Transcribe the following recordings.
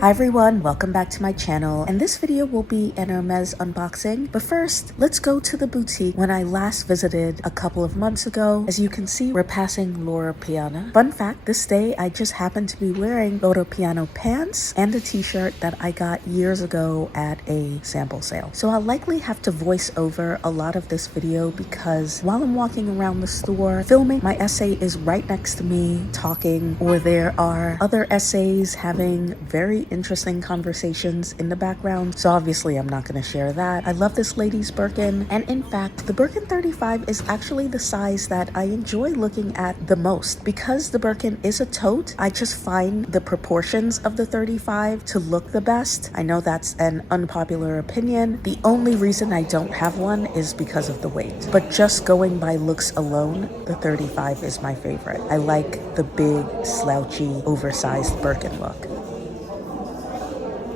Hi everyone, welcome back to my channel, and this video will be an Hermes unboxing. But first, let's go to the boutique when I last visited a couple of months ago. As you can see, we're passing Loro Piana. Fun fact, this day I just happened to be wearing Loro Piano pants and a t-shirt that I got years ago at a sample sale. So I'll likely have to voice over a lot of this video because while I'm walking around the store filming, my essay is right next to me talking, or there are other essays having very interesting conversations in the background, so obviously I'm not going to share that. I love this lady's Birkin, and in fact the Birkin 35 is actually the size that I enjoy looking at the most. Because the Birkin is a tote, I just find the proportions of the 35 to look the best. I know that's an unpopular opinion. The only reason I don't have one is because of the weight, but just going by looks alone, the 35 is my favorite. I like the big slouchy oversized Birkin look.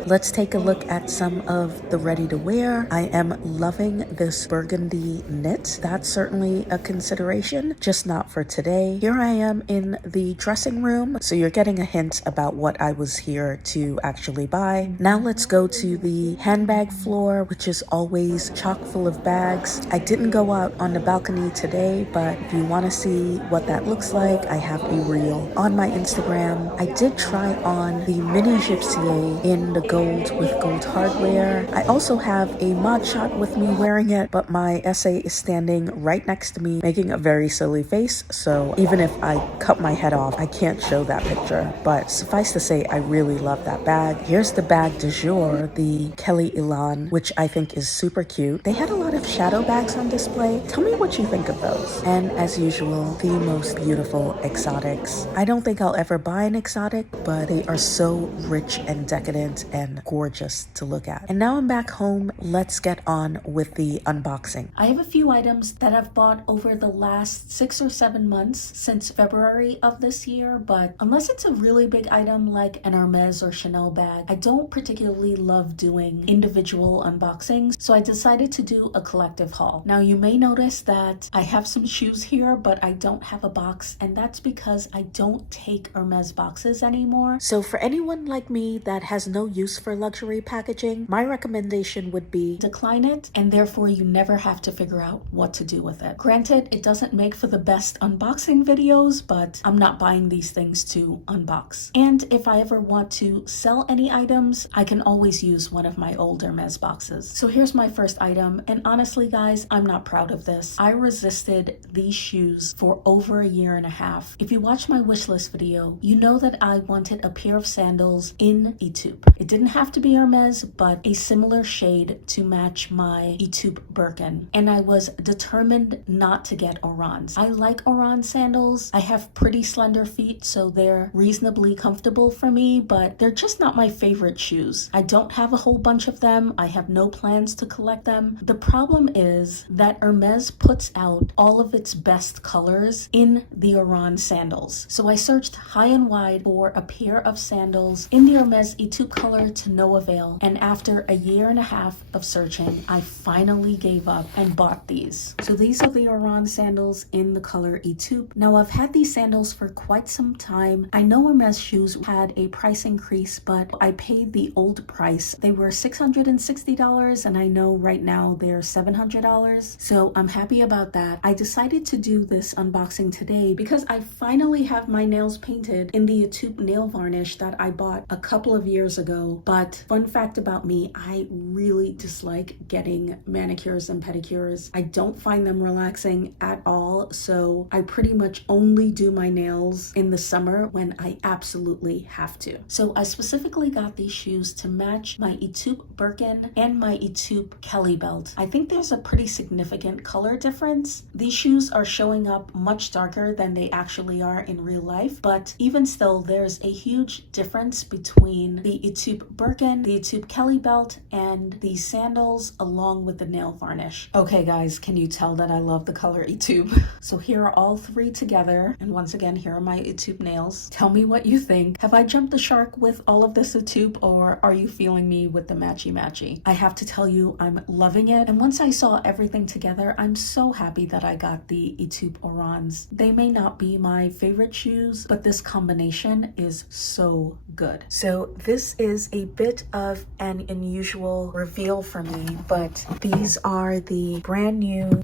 Let's take a look at some of the ready to wear. I am loving this burgundy knit. That's certainly a consideration, just not for today. Here I am in the dressing room, so you're getting a hint about what I was here to actually buy. Now let's go to the handbag floor, which is always chock full of bags. I didn't go out on the balcony today, but if you want to see what that looks like, I have a reel on my Instagram. I did try on the mini gypsy in the gold with gold hardware. I also have a mod shot with me wearing it, but my essay is standing right next to me making a very silly face, so even if I cut my head off, I can't show that picture. But suffice to say, I really love that bag. Here's the bag du jour, the Kelly Elan, which I think is super cute. They had a lot of shadow bags on display. Tell me what you think of those. And as usual, the most beautiful exotics. I don't think I'll ever buy an exotic, but they are so rich and decadent and gorgeous to look at. And now I'm back home. Let's get on with the unboxing. I have a few items that I've bought over the last 6 or 7 months since February of this year, but unless it's a really big item like an Hermes or Chanel bag, I don't particularly love doing individual unboxings, so I decided to do a collective haul. Now you may notice that I have some shoes here, but I don't have a box, and that's because I don't take Hermes boxes anymore. So for anyone like me that has no use for luxury packaging, my recommendation would be decline it, and therefore you never have to figure out what to do with it. Granted, it doesn't make for the best unboxing videos, but I'm not buying these things to unbox. And if I ever want to sell any items, I can always use one of my old Hermes boxes. So here's my first item, and honestly guys, I'm not proud of this. I resisted these shoes for over a year and a half. If you watch my wishlist video, you know that I wanted a pair of sandals in Etude. It didn't have to be Hermes, but a similar shade to match my Etude Birkin. And I was determined not to get Orans. I like Oran sandals. I have pretty slender feet, so they're reasonably comfortable for me, but they're just not my favorite shoes. I don't have a whole bunch of them. I have no plans to collect them. The problem is that Hermes puts out all of its best colors in the Oran sandals. So I searched high and wide for a pair of sandals in the Hermes Etude color to no avail, and after a year and a half of searching, I finally gave up and bought these. So these are the Oran sandals in the color Etude. Now I've had these sandals for quite some time. I know Hermes shoes had a price increase, but I paid the old price. They were $660, and I know right now they're $700, so I'm happy about that. I decided to do this unboxing today because I finally have my nails painted in the Etude nail varnish that I bought a couple of years ago. But fun fact about me, I really dislike getting manicures and pedicures. I don't find them relaxing at all, so I pretty much only do my nails in the summer when I absolutely have to. So I specifically got these shoes to match my Etude Birkin and my Etude Kelly belt. I think there's a pretty significant color difference. These shoes are showing up much darker than they actually are in real life, but even still, there's a huge difference between the Etude Birkin, the Etude Kelly belt, and the sandals along with the nail varnish. Okay guys, can you tell that I love the color Etude? So here are all three together, and once again, here are my Etude nails. Tell me what you think. Have I jumped the shark with all of this Etude, or are you feeling me with the matchy matchy? I have to tell you, I'm loving it, and once I saw everything together, I'm so happy that I got the Etude Orans. They may not be my favorite shoes, but this combination is so good. So this is a bit of an unusual reveal for me, but these are the brand new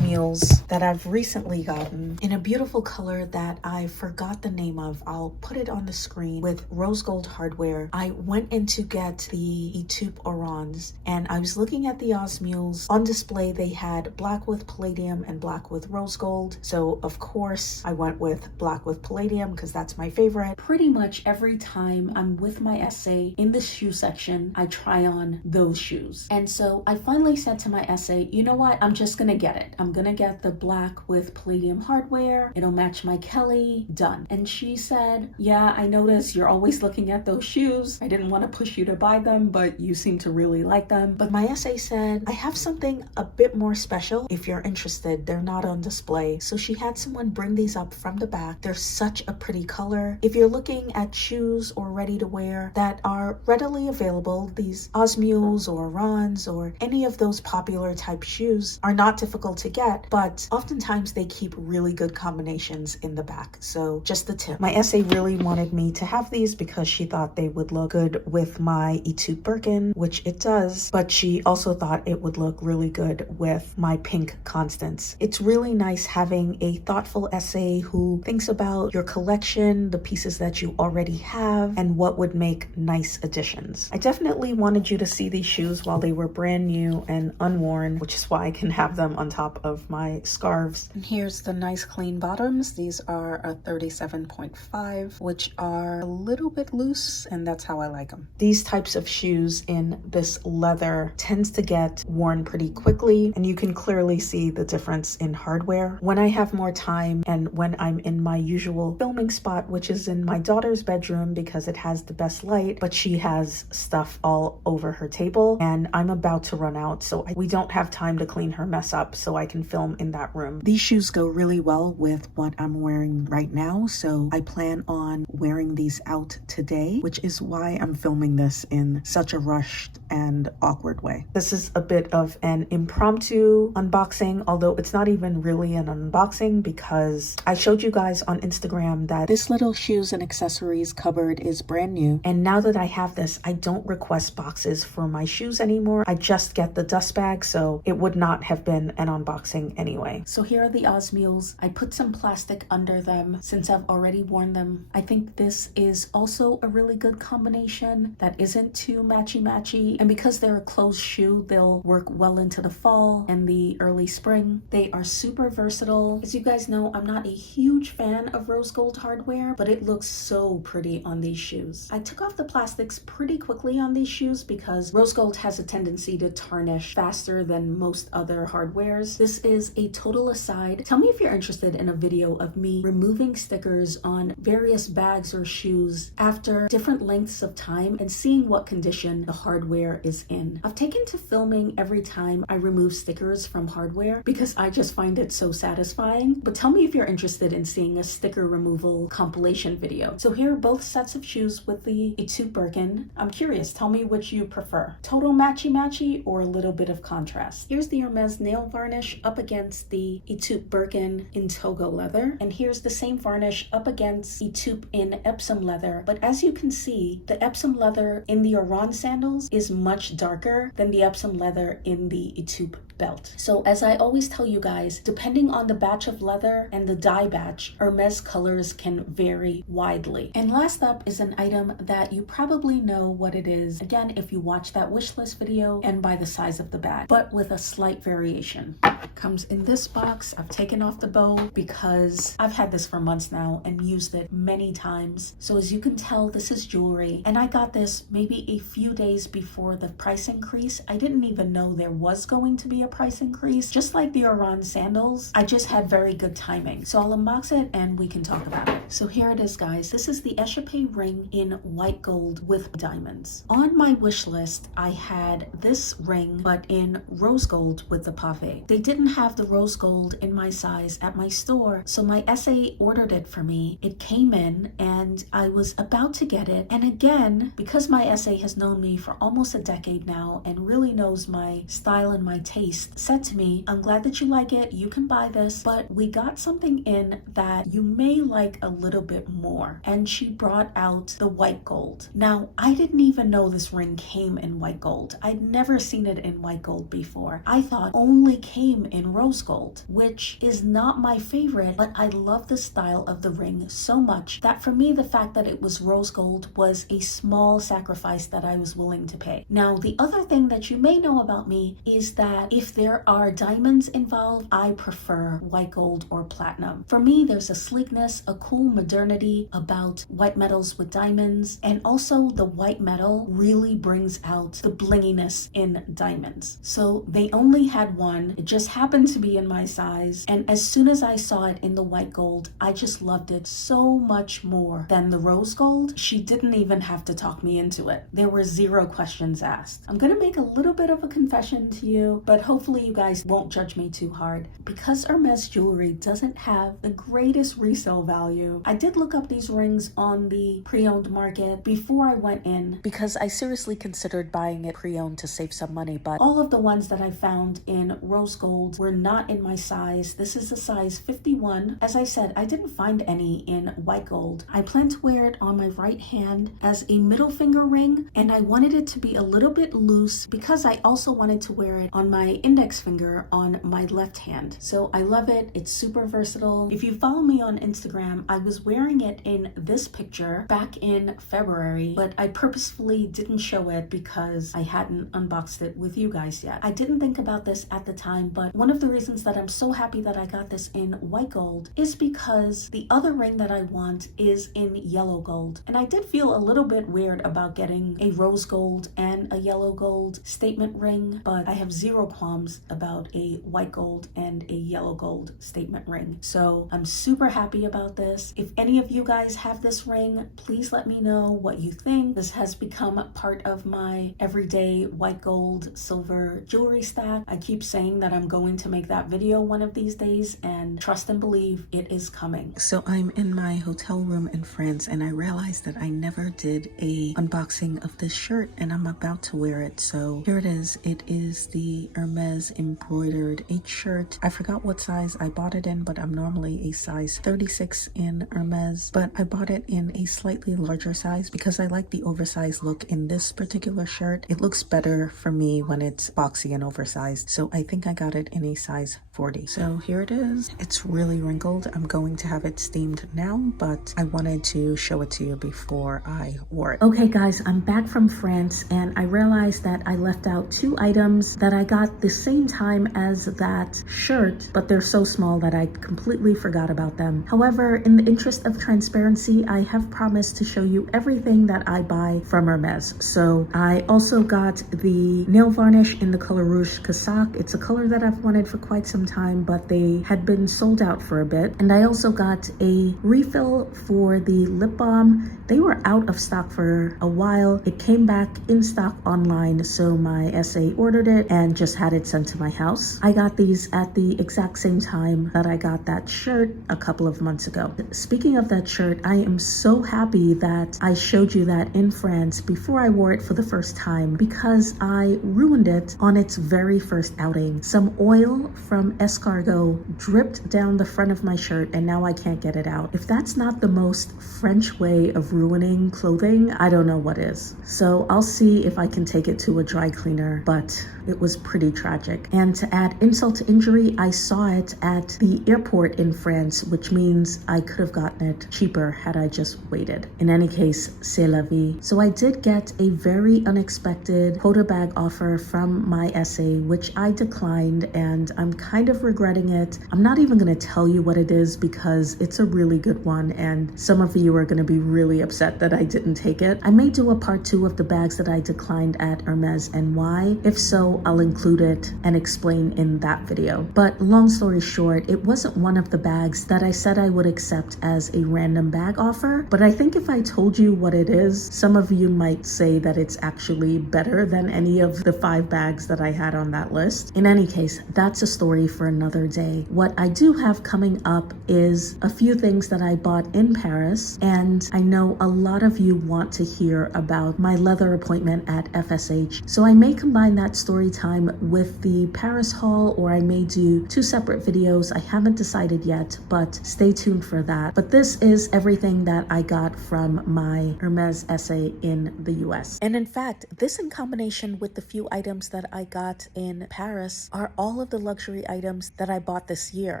mules that I've recently gotten in a beautiful color that I forgot the name of. I'll put it on the screen with rose gold hardware. I went in to get the Etude Orans and I was looking at the mules on display. They had black with palladium and black with rose gold. So of course I went with black with palladium because that's my favorite. Pretty much every time I'm with my essay in the shoe section, I try on those shoes. And so I finally said to my essay, you know what? I'm just gonna get it. I'm gonna get the black with palladium hardware. It'll match my Kelly. Done. And she said, yeah, I noticed you're always looking at those shoes. I didn't want to push you to buy them, but you seem to really like them. But my essay said, I have something a bit more special. If you're interested, they're not on display. So she had someone bring these up from the back. They're such a pretty color. If you're looking at shoes or ready to wear that are readily available, these mules or Orans or any of those popular type shoes are not difficult to get, but oftentimes they keep really good combinations in the back. So just the tip. My essay really wanted me to have these because she thought they would look good with my Etude Birkin, which it does, but she also thought it would look really good with my pink Constance. It's really nice having a thoughtful essay who thinks about your collection, the pieces that you already have, and what would make nice additions. I definitely wanted you to see these shoes while they were brand new and unworn, which is why I can have them on top of my scarves. And here's the nice clean bottoms. These are a 37.5, which are a little bit loose, and that's how I like them. These types of shoes in this leather tends to get worn pretty quickly, and you can clearly see the difference in hardware. When I have more time and when I'm in my usual filming spot, which is in my daughter's bedroom because it has the best light, but she has stuff all over her table and I'm about to run out, so we don't have time to clean her mess up, so I can film in that room. These shoes go really well with what I'm wearing right now, so I plan on wearing these out today, which is why I'm filming this in such a rushed and awkward way. This is a bit of an impromptu unboxing, although it's not even really an unboxing because I showed you guys on Instagram that this little shoes and accessories cupboard is brand new, and now that I have this, I don't request boxes for my shoes anymore. I just get the dust bag, so it would not have been an unboxing anyway. So here are the mules. I put some plastic under them since I've already worn them. I think this is also a really good combination that isn't too matchy-matchy, and because they're a closed shoe, they'll work well into the fall and the early spring. They are super versatile. As you guys know, I'm not a huge fan of rose gold hardware, but it looks so pretty on these shoes. I took off the plastics pretty quickly on these shoes because rose gold has a tendency to tarnish faster than most other hardwares. This is a total aside. Tell me if you're interested in a video of me removing stickers on various bags or shoes after different lengths of time and seeing what condition the hardware is in. I've taken to filming every time I remove stickers from hardware because I just find it so satisfying. But tell me if you're interested in seeing a sticker removal compilation video. So here are both sets of shoes with the Etude Birkin. I'm curious, tell me which you prefer. Total matchy-matchy or a little bit of contrast. Here's the Hermes nail varnish up against the Etude Birkin in Togo leather. And here's the same varnish up against Etude in Epsom leather. But as you can see, the Epsom leather in the Oran sandals is much darker than the Epsom leather in the Etude belt. So as I always tell you guys, depending on the batch of leather and the dye batch, Hermes colors can vary widely. And last up is an item that you probably know what it is, again, if you watch that wish list video, and by the size of the bag, but with a slight variation. Comes in this box. I've taken off the bow because I've had this for months now and used it many times. So as you can tell, this is jewelry, and I got this maybe a few days before the price increase. I didn't even know there was going to be a a price increase. Just like the Oran sandals, I just had very good timing. So I'll unbox it and we can talk about it. So here it is, guys. This is the échappé ring in white gold with diamonds. On my wish list, I had this ring, but in rose gold with the pave. They didn't have the rose gold in my size at my store, so my SA ordered it for me. It came in and I was about to get it. And again, because my SA has known me for almost a decade now and really knows my style and my taste, said to me, I'm glad that you like it. You can buy this, but we got something in that you may like a little bit more. And she brought out the white gold. Now, I didn't even know this ring came in white gold. I'd never seen it in white gold before. I thought only came in rose gold, which is not my favorite, but I love the style of the ring so much that for me, the fact that it was rose gold was a small sacrifice that I was willing to pay. Now, the other thing that you may know about me is that if there are diamonds involved, I prefer white gold or platinum. For me, there's a sleekness, a cool modernity about white metals with diamonds, and also the white metal really brings out the blinginess in diamonds. So they only had one. It just happened to be in my size, and as soon as I saw it in the white gold, I just loved it so much more than the rose gold. She didn't even have to talk me into it. There were 0 questions asked. I'm gonna make a little bit of a confession to you, but hopefully you guys won't judge me too hard. Because Hermes jewelry doesn't have the greatest resale value, I did look up these rings on the pre-owned market before I went in, because I seriously considered buying it pre-owned to save some money, but all of the ones that I found in rose gold were not in my size. This is a size 51. As I said, I didn't find any in white gold. I plan to wear it on my right hand as a middle finger ring, and I wanted it to be a little bit loose because I also wanted to wear it on my index finger on my left hand. So I love it. It's super versatile. If you follow me on Instagram, I was wearing it in this picture back in February, but I purposefully didn't show it because I hadn't unboxed it with you guys yet. I didn't think about this at the time, but one of the reasons that I'm so happy that I got this in white gold is because the other ring that I want is in yellow gold. And I did feel a little bit weird about getting a rose gold and a yellow gold statement ring, but I have 0 qualms about a white gold and a yellow gold statement ring. So I'm super happy about this. If any of you guys have this ring, please let me know what you think. This has become part of my everyday white gold silver jewelry stack. I keep saying that I'm going to make that video one of these days, and trust and believe it is coming. So I'm in my hotel room in France and I realized that I never did a unboxing of this shirt, and I'm about to wear it. So here it is. It is the Hermes embroidered H shirt. I forgot what size I bought it in, but I'm normally a size 36 in Hermes, but I bought it in a slightly larger size because I like the oversized look in this particular shirt. It looks better for me when it's boxy and oversized. So I think I got it in a size 40. So here it is. It's really wrinkled. I'm going to have it steamed now, but I wanted to show it to you before I wore it. Okay guys, I'm back from France and I realized that I left out 2 items that I got the same time as that shirt, but they're so small that I completely forgot about them. However, in the interest of transparency, I have promised to show you everything that I buy from Hermes. So I also got the nail varnish in the color Rouge Cassac. It's a color that I've wanted for quite some time, but they had been sold out for a bit. And I also got a refill for the lip balm. They were out of stock for a while. It came back in stock online, so my SA ordered it and just had it sent to my house. I got these at the exact same time that I got that shirt a couple of months ago. Speaking of that shirt, I am so happy that I showed you that in France before I wore it for the first time, because I ruined it on its very first outing. Some oil from escargot dripped down the front of my shirt and now I can't get it out. If that's not the most French way of ruining clothing, I don't know what is. So I'll see if I can take it to a dry cleaner, but it was pretty tragic. And to add insult to injury, I saw it at the airport in France, which means I could have gotten it cheaper had I just waited. In any case, c'est la vie. So I did get a very unexpected quota bag offer from my SA, which I declined, and I'm kind of regretting it. I'm not even going to tell you what it is because it's a really good one, and some of you are going to be really upset that I didn't take it. I may do a part 2 of the bags that I declined at Hermes and why. If so, I'll include it it and explain in that video. But long story short, it wasn't one of the bags that I said I would accept as a random bag offer, but I think if I told you what it is, some of you might say that it's actually better than any of the 5 bags that I had on that list. In any case, that's a story for another day. What I do have coming up is a few things that I bought in Paris, and I know a lot of you want to hear about my leather appointment at FSH. So I may combine that story time with the Paris haul, or I may do 2 separate videos. I haven't decided yet, but stay tuned for that. But this is everything that I got from my Hermes essay in the US. And in fact, this in combination with the few items that I got in Paris are all of the luxury items that I bought this year.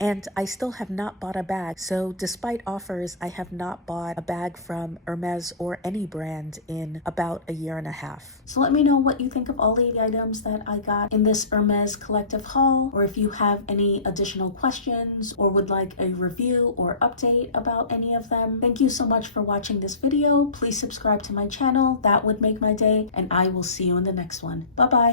And I still have not bought a bag. So despite offers, I have not bought a bag from Hermes or any brand in about a year and a half. So let me know what you think of all the items that I got in this Hermes collective haul, or if you have any additional questions or would like a review or update about any of them. Thank you so much for watching this video. Please subscribe to my channel. That would make my day, and I will see you in the next one. Bye bye.